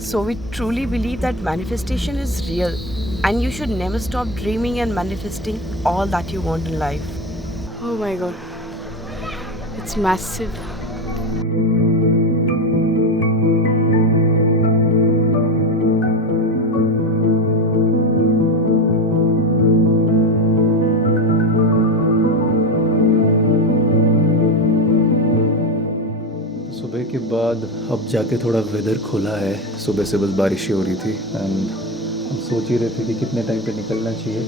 So we truly believe that manifestation is real and you should never stop dreaming and manifesting all that you want in life. Oh my god, it's massive. सुबह के बाद अब जाके थोड़ा weather खुला है। सुबह से बस बारिश ही हो रही थी एंड हम सोच ही रहे थे कि कितने टाइम पे निकलना चाहिए।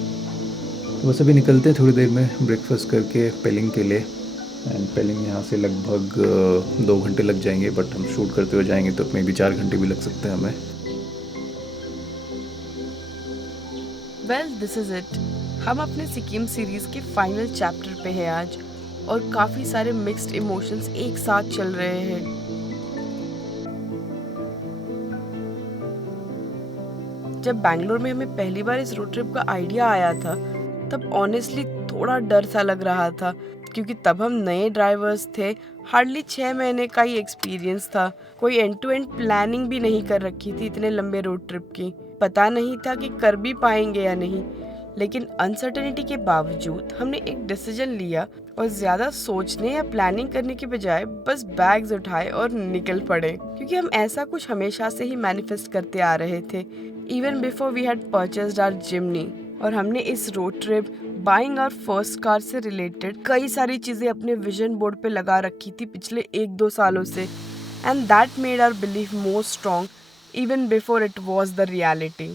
तो बस अभी निकलते हैं थोड़ी देर में ब्रेकफास्ट करके पेलिंग के लिए। एंड पेलिंग यहाँ से लगभग 2 घंटे लग जाएंगे, बट हम शूट करते हुए जाएंगे तो मे भी 4 घंटे भी लग सकते हैं हमें। Well, this is it. हम अपने सिक्किम सीरीज के फाइनल चैप्टर पे हैं आज और काफ़ी सारे मिक्स्ड इमोशंस एक साथ चल रहे हैं। जब बैंगलोर में हमें पहली बार इस रोड ट्रिप का आइडिया आया था तब ऑनेस्टली थोड़ा डर सा लग रहा था, क्योंकि तब हम नए ड्राइवर्स थे। हार्डली 6 महीने का ही एक्सपीरियंस था। कोई एंड टू एंड प्लानिंग भी नहीं कर रखी थी इतने लंबे रोड ट्रिप की। पता नहीं था कि कर भी पाएंगे या नहीं, लेकिन अनसर्टेनिटी के बावजूद हमने एक डिसीजन लिया और ज़्यादा सोचने या प्लानिंग करने के बजाय बस बैग्स उठाए और निकल पड़े, क्योंकि हम ऐसा कुछ हमेशा से ही मैनिफेस्ट करते आ रहे थे, even before we had purchased our Jimny. और हमने इस road trip buying our first car से रिलेटेड कई सारी चीज़ें अपने विजन बोर्ड पे लगा रखी थी पिछले 1-2 सालों से, and that made our belief more strong even before it was the reality.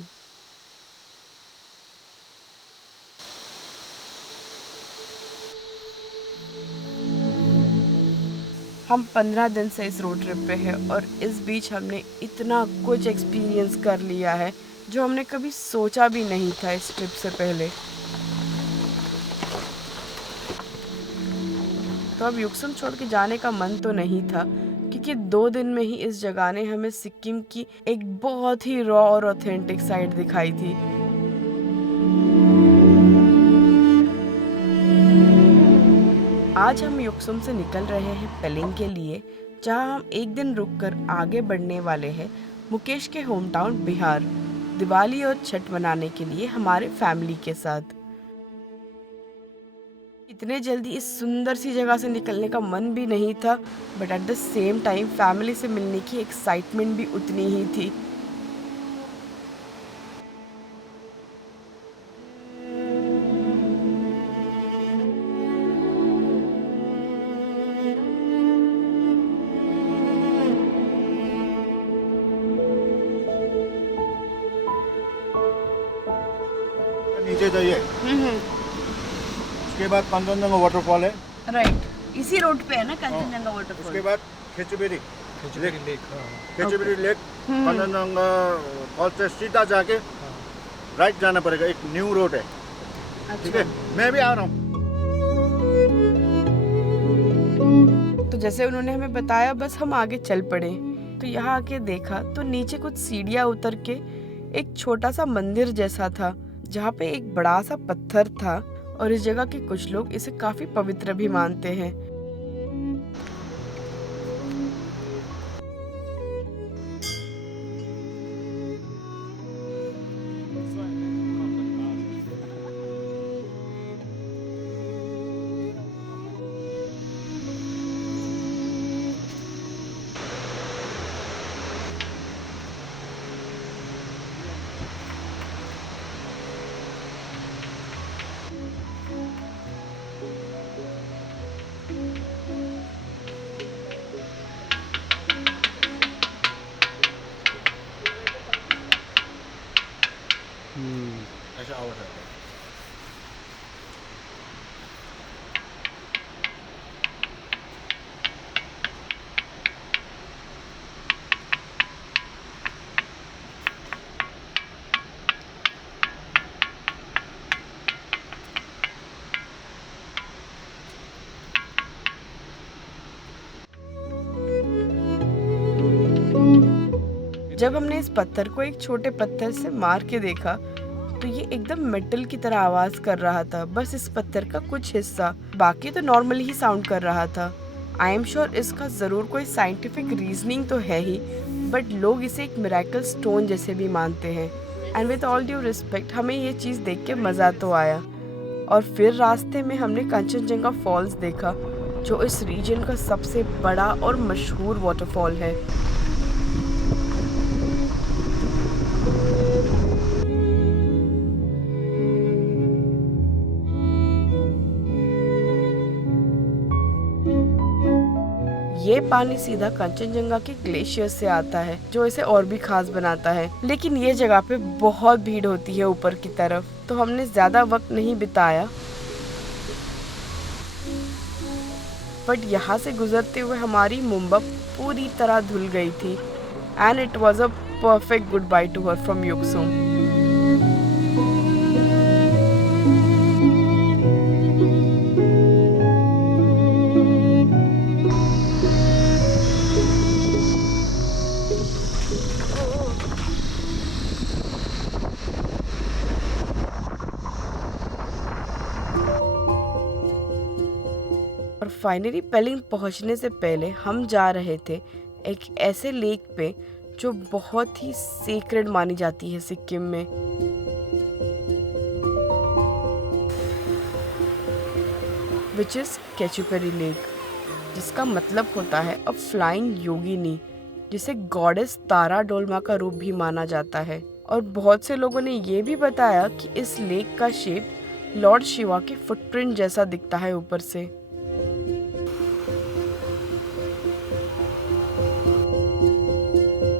हम 15 दिन से इस रोड ट्रिप पे हैं और इस बीच हमने इतना कुछ एक्सपीरियंस कर लिया है जो हमने कभी सोचा भी नहीं था इस ट्रिप से पहले। तो अब युक्सम छोड़ के जाने का मन तो नहीं था, क्योंकि 2 दिन में ही इस जगह ने हमें सिक्किम की एक बहुत ही रॉ और ऑथेंटिक साइड दिखाई थी। आज हम युक्सुम से निकल रहे हैं पेलिंग के लिए, जहां हम एक दिन रुककर आगे बढ़ने वाले हैं मुकेश के होम टाउन बिहार, दिवाली और छठ मनाने के लिए हमारे फैमिली के साथ। इतने जल्दी इस सुंदर सी जगह से निकलने का मन भी नहीं था, but at the same time family से मिलने की एक्साइटमेंट भी उतनी ही थी। नीचे जाइए, उसके बाद कंचनजंगा वाटरफॉल है। राइट, इसी रोड पे है ना कंचनजंगा वाटरफॉल। उसके बाद खेचुबेरी लेक कंचनजंगा फॉल से सीधा जाके राइट जाना पड़ेगा। एक न्यू रोड है। ठीक है, मैं भी आ रहा हूँ। तो जैसे उन्होंने हमें बताया बस हम आगे चल पड़े। तो यहाँ आके देखा तो नीचे कुछ सीढ़ियाँ उतर के एक छोटा सा मंदिर जैसा था, जहाँ पे एक बड़ा सा पत्थर था और इस जगह के कुछ लोग इसे काफी पवित्र भी मानते हैं। ऐसा आवाज आता है। जब हमने इस पत्थर को एक छोटे पत्थर से मार के देखा तो ये एकदम मेटल की तरह आवाज कर रहा था। बस इस पत्थर का कुछ हिस्सा, बाकी तो नॉर्मली ही साउंड कर रहा था। आई एम श्योर इसका जरूर कोई साइंटिफिक रीजनिंग तो है ही, बट लोग इसे एक मिरेकल स्टोन जैसे भी मानते हैं। And with all due respect, हमें ये चीज़ देख के मज़ा तो आया। और फिर रास्ते में हमने कंचनजंगा फॉल्स देखा, जो इस रीजन का सबसे बड़ा और मशहूर वाटरफॉल है। ये पानी सीधा कंचनजंगा के ग्लेशियर से आता है, जो इसे और भी खास बनाता है। लेकिन ये जगह पे बहुत भीड़ होती है ऊपर की तरफ, तो हमने ज्यादा वक्त नहीं बिताया। बट यहाँ से गुजरते हुए हमारी मुंबई पूरी तरह धुल गई थी। And it was a perfect goodbye to her from Yuksom. और फाइनली पेलिंग पहुंचने से पहले हम जा रहे थे एक ऐसे लेक पे जो बहुत ही सेक्रेड मानी जाती है सिक्किम में। विच इज केचुपेरी लेक, जिसका मतलब होता है अ फ्लाइंग योगिनी, जिसे गॉडेस तारा डोलमा का रूप भी माना जाता है। और बहुत से लोगों ने ये भी बताया कि इस लेक का शेप लॉर्ड शिवा के फुटप्रिंट जैसा दिखता है ऊपर से।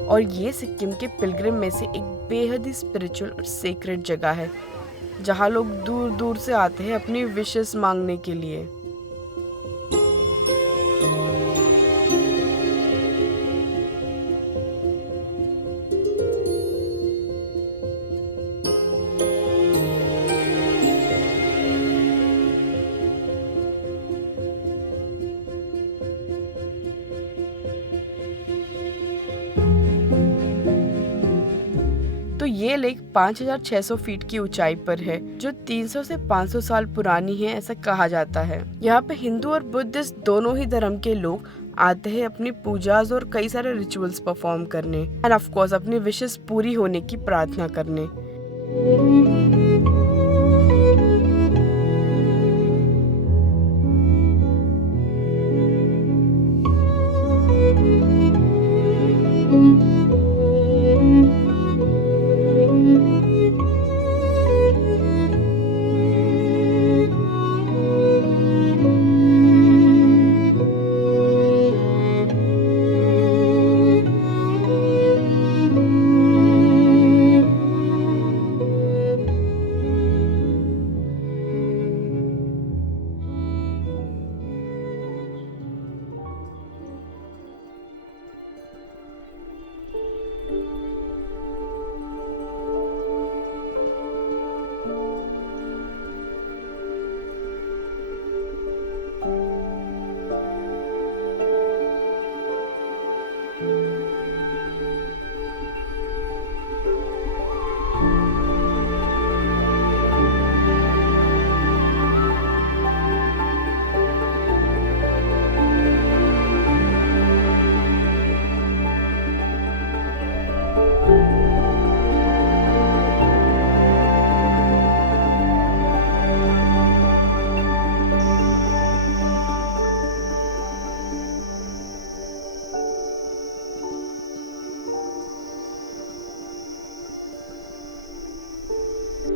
और ये सिक्किम के पिलग्रिम में से एक बेहद ही स्पिरिचुअल और सेक्रेड जगह है, जहाँ लोग दूर दूर से आते हैं अपनी विशेस मांगने के लिए। ये लेक 5,600 फीट की ऊंचाई पर है, जो 300 से 500 साल पुरानी है ऐसा कहा जाता है। यहाँ पे हिंदू और बुद्धिस्ट दोनों ही धर्म के लोग आते हैं अपनी पूजाज और कई सारे रिचुअल्स परफॉर्म करने, एंड ऑफ कोर्स अपनी विशेस पूरी होने की प्रार्थना करने।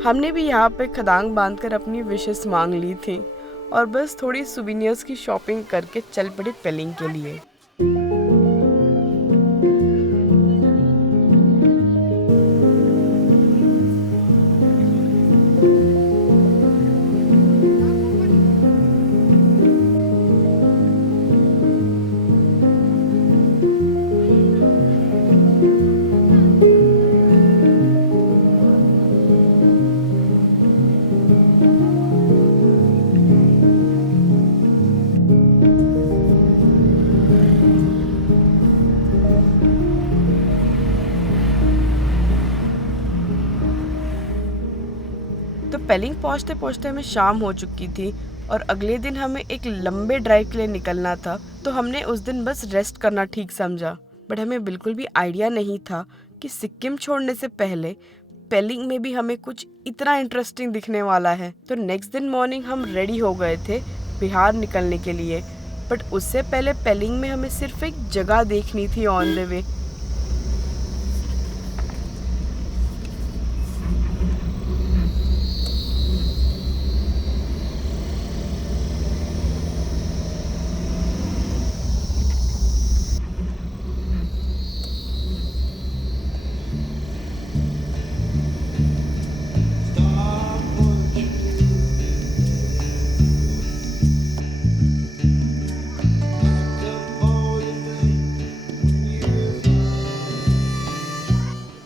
हमने भी यहाँ पे खदांग बांधकर अपनी विशेस मांग ली थी और बस थोड़ी सुविनियर्स की शॉपिंग करके चल पड़े पेलिंग के लिए। तो पेलिंग पहुंचते पहुंचते हमें शाम हो चुकी थी और अगले दिन हमें एक लंबे ड्राइव के लिए निकलना था, तो हमने उस दिन बस रेस्ट करना ठीक समझा। बट हमें बिल्कुल भी आइडिया नहीं था कि सिक्किम छोड़ने से पहले पेलिंग में भी हमें कुछ इतना इंटरेस्टिंग दिखने वाला है। तो नेक्स्ट दिन मॉर्निंग हम रेडी हो गए थे बिहार निकलने के लिए, बट उससे पहले पेलिंग में हमें सिर्फ एक जगह देखनी थी ऑन द वे।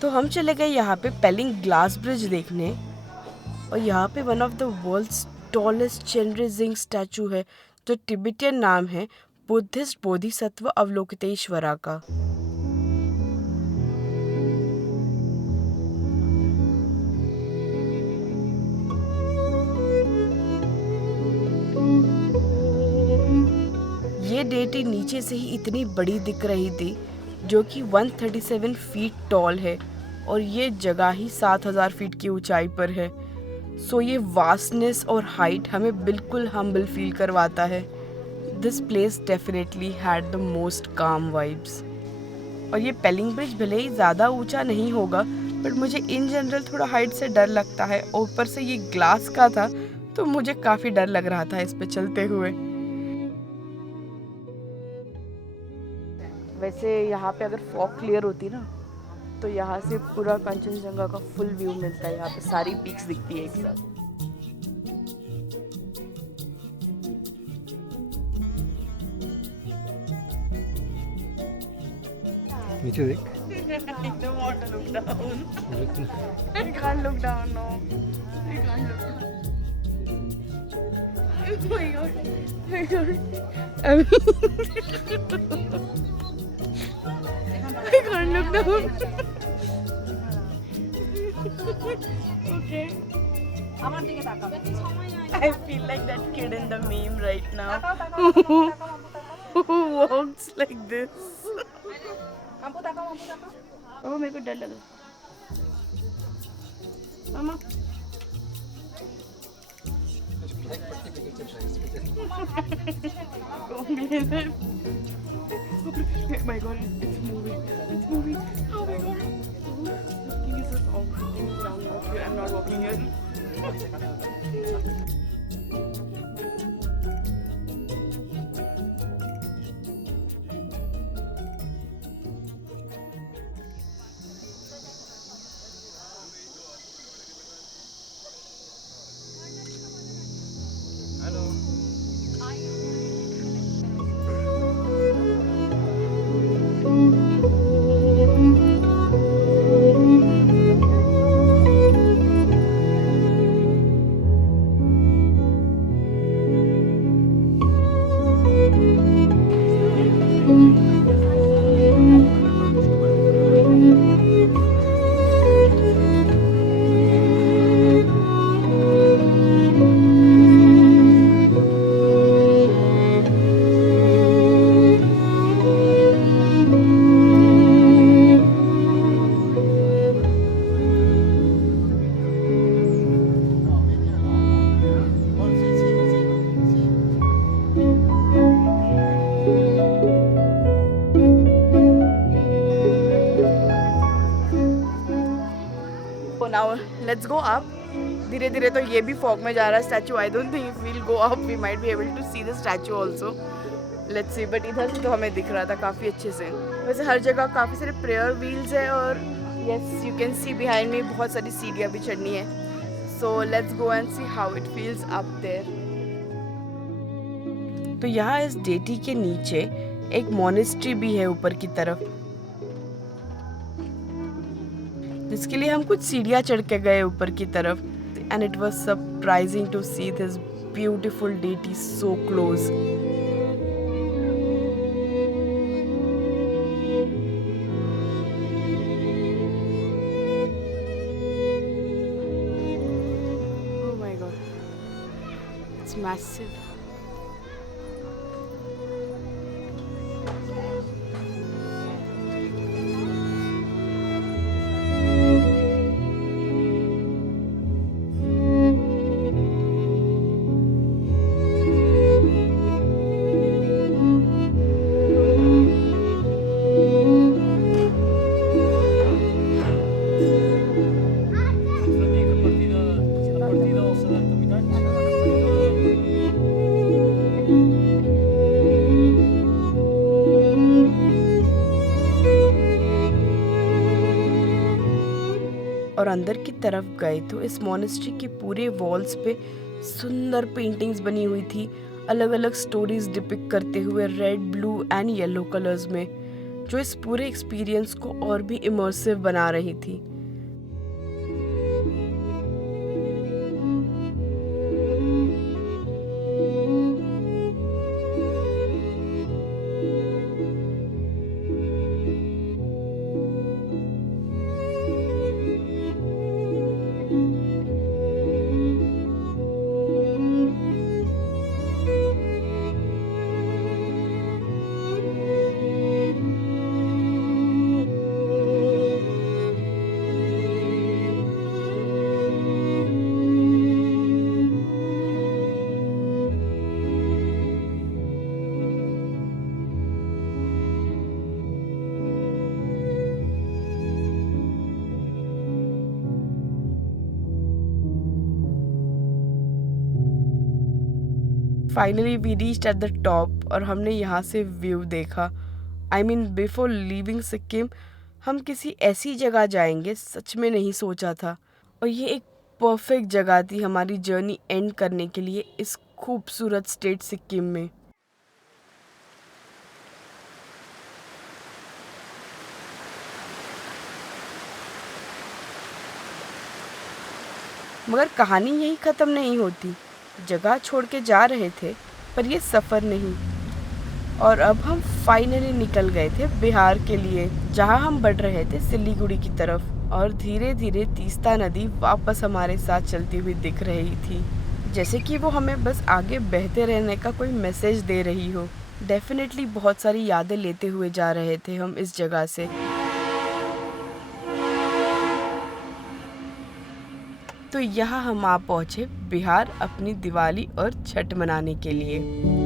तो हम चले गए यहाँ पे पेलिंग ग्लास ब्रिज देखने, और यहाँ पे one of the world's tallest चेनरे स्टैचू है जो तिब्बतियन नाम है बुद्धिस्ट बोधिसत्व अवलोकितेश्वरा का। ये डेटी नीचे से ही इतनी बड़ी दिख रही थी, जो कि 137 फीट टॉल है, और ये जगह ही 7000 फीट की ऊंचाई पर है। सो ये वास्टनेस और हाइट हमें बिल्कुल हम्बल फील करवाता है। This place definitely had the most काम वाइब्स। और ये पेलिंग ब्रिज भले ही ज़्यादा ऊंचा नहीं होगा, बट मुझे इन जनरल थोड़ा हाइट से डर लगता है, और ऊपर से ये ग्लास का था तो मुझे काफ़ी डर लग रहा था इस पे चलते हुए। वैसे यहाँ पे अगर फॉग क्लियर होती ना, तो यहाँ से पूरा कंचनजंगा का फुल व्यू मिलता है। यहाँ पे सारी पीक्स दिखती है एक साथ। नीचे देख। I don't want to look down. I can't look down, no. I can't look down. Oh my god. Oh my god. I can't look down. Okay. I feel like that kid in the meme right now who walks like this. Oh, मेरे को डर लगा। मामा। Oh my god, it's moving. It's moving. Oh my god. Walking is just all. I'm not walking here. Now let's go up. धीरे धीरे तो ये भी fog में जा रहा है statue. I don't think we'll go up, we might be able to see the statue also. Let's see. But इधर से तो हमें दिख रहा था काफ़ी अच्छे से। वैसे हर जगह काफ़ी सारे प्रेयर व्हील्स है, और yes you can see behind में बहुत सारी सीढ़ियाँ भी चढ़नी है। So let's go and see how it feels up there. तो यहाँ इस डेटी के नीचे एक मोनेस्ट्री भी है ऊपर की तरफ, जिसके लिए हम कुछ सीढ़ियाँ चढ़ के गए ऊपर की तरफ। And it was surprising to see this beautiful deity so close. Oh my god. It's massive. और अंदर की तरफ गए तो इस मोनेस्ट्री के पूरे वॉल्स पे सुंदर पेंटिंग्स बनी हुई थी, अलग अलग स्टोरीज डिपिक्ट करते हुए red, blue and yellow colours में, जो इस पूरे एक्सपीरियंस को और भी इमर्सिव बना रही थी। Finally we reached at the top और हमने यहाँ से व्यू देखा। I mean before leaving Sikkim हम किसी ऐसी जगह जाएंगे सच में नहीं सोचा था, और ये एक परफेक्ट जगह थी हमारी जर्नी एंड करने के लिए इस खूबसूरत स्टेट सिक्किम में। मगर कहानी यही ख़त्म नहीं होती। जगह छोड़ के जा रहे थे पर ये सफ़र नहीं, और अब हम फाइनली निकल गए थे बिहार के लिए, जहाँ हम बढ़ रहे थे सिलीगुड़ी की तरफ। और धीरे धीरे तीस्ता नदी वापस हमारे साथ चलती हुई दिख रही थी, जैसे कि वो हमें बस आगे बहते रहने का कोई मैसेज दे रही हो। डेफिनेटली बहुत सारी यादें लेते हुए जा रहे थे हम इस जगह से। तो यहाँ हम आ पहुँचे बिहार अपनी दिवाली और छठ मनाने के लिए।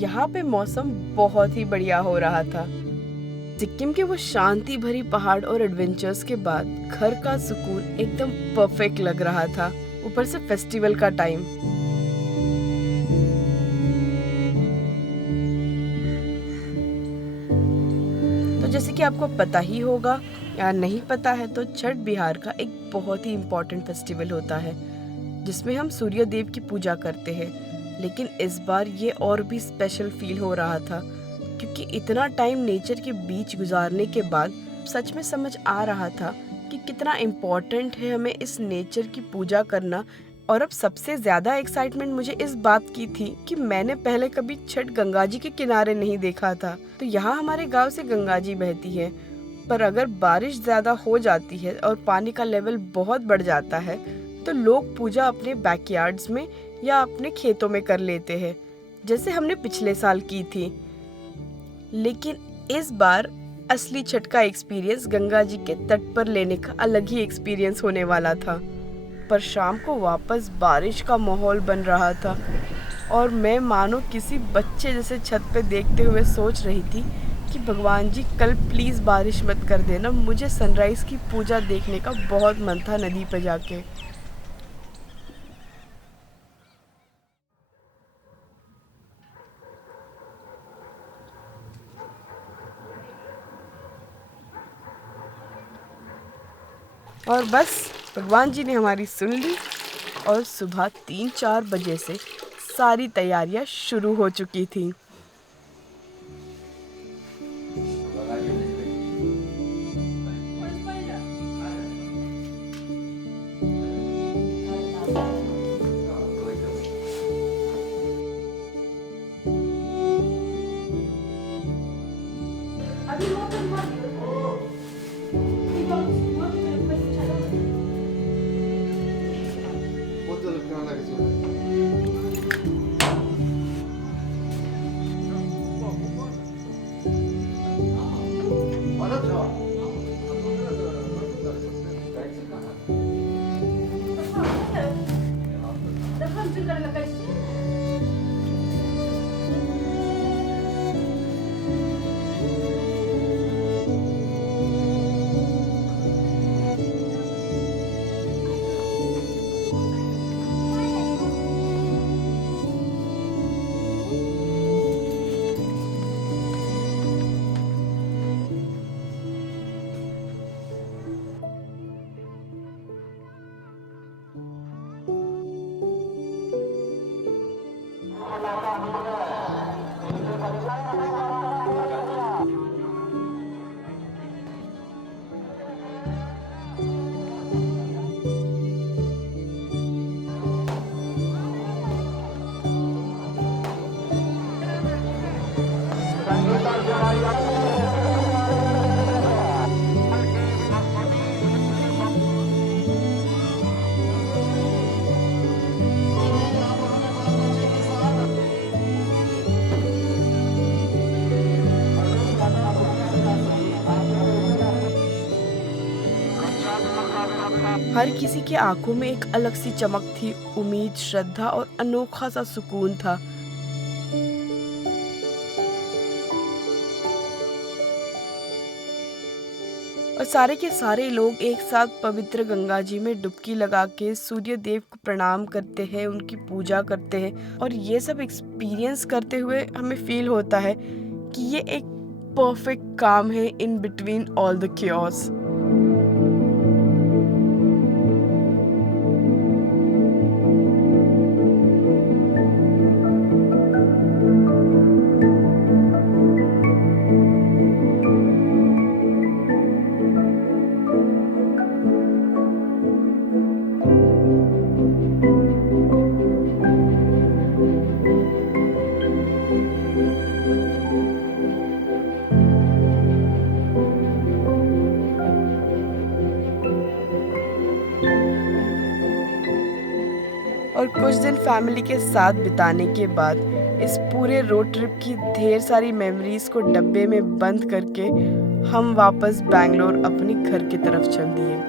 यहाँ पे मौसम बहुत ही बढ़िया हो रहा था। सिक्किम के वो शांति भरी पहाड़ और एडवेंचर्स के बाद घर का सुकून एकदम परफेक्ट लग रहा था, ऊपर से फेस्टिवल का टाइम। तो जैसे कि आपको पता ही होगा या नहीं पता है, तो छठ बिहार का एक बहुत ही इम्पोर्टेंट फेस्टिवल होता है जिसमें हम सूर्य देव की पूजा करते हैं। लेकिन इस बार ये और भी स्पेशल फील हो रहा था, क्योंकि इतना टाइम नेचर के बीच गुजारने के बाद सच में समझ आ रहा था कि कितना इम्पोर्टेंट है हमें इस नेचर की पूजा करना। और अब सबसे ज़्यादा एक्साइटमेंट मुझे इस बात की थी कि मैंने पहले कभी छठ गंगा जी के किनारे नहीं देखा था। तो यहाँ हमारे गांव से गंगा जी बहती है, पर अगर बारिश ज़्यादा हो जाती है और पानी का लेवल बहुत बढ़ जाता है तो लोग पूजा अपने बैकयार्ड्स में या अपने खेतों में कर लेते हैं, जैसे हमने पिछले साल की थी। लेकिन इस बार असली छठ का एक्सपीरियंस गंगा जी के तट पर लेने का अलग ही एक्सपीरियंस होने वाला था। पर शाम को वापस बारिश का माहौल बन रहा था और मैं मानो किसी बच्चे जैसे छत पे देखते हुए सोच रही थी कि भगवान जी कल प्लीज़ बारिश मत कर देना, मुझे सनराइज़ की पूजा देखने का बहुत मन था नदी पे जाके। और बस भगवान जी ने हमारी सुन ली और सुबह 3-4 बजे से सारी तैयारियां शुरू हो चुकी थी। हर किसी की आंखों में एक अलग सी चमक थी, उम्मीद, श्रद्धा और अनोखा सा सुकून था। और सारे के सारे लोग एक साथ पवित्र गंगा जी में डुबकी लगा के सूर्य देव को प्रणाम करते हैं, उनकी पूजा करते हैं। और ये सब एक्सपीरियंस करते हुए हमें फील होता है कि ये एक परफेक्ट काम है in between all the chaos। और कुछ दिन फैमिली के साथ बिताने के बाद इस पूरे रोड ट्रिप की ढेर सारी मेमोरीज को डब्बे में बंद करके हम वापस बैंगलोर अपने घर की तरफ चल दिए।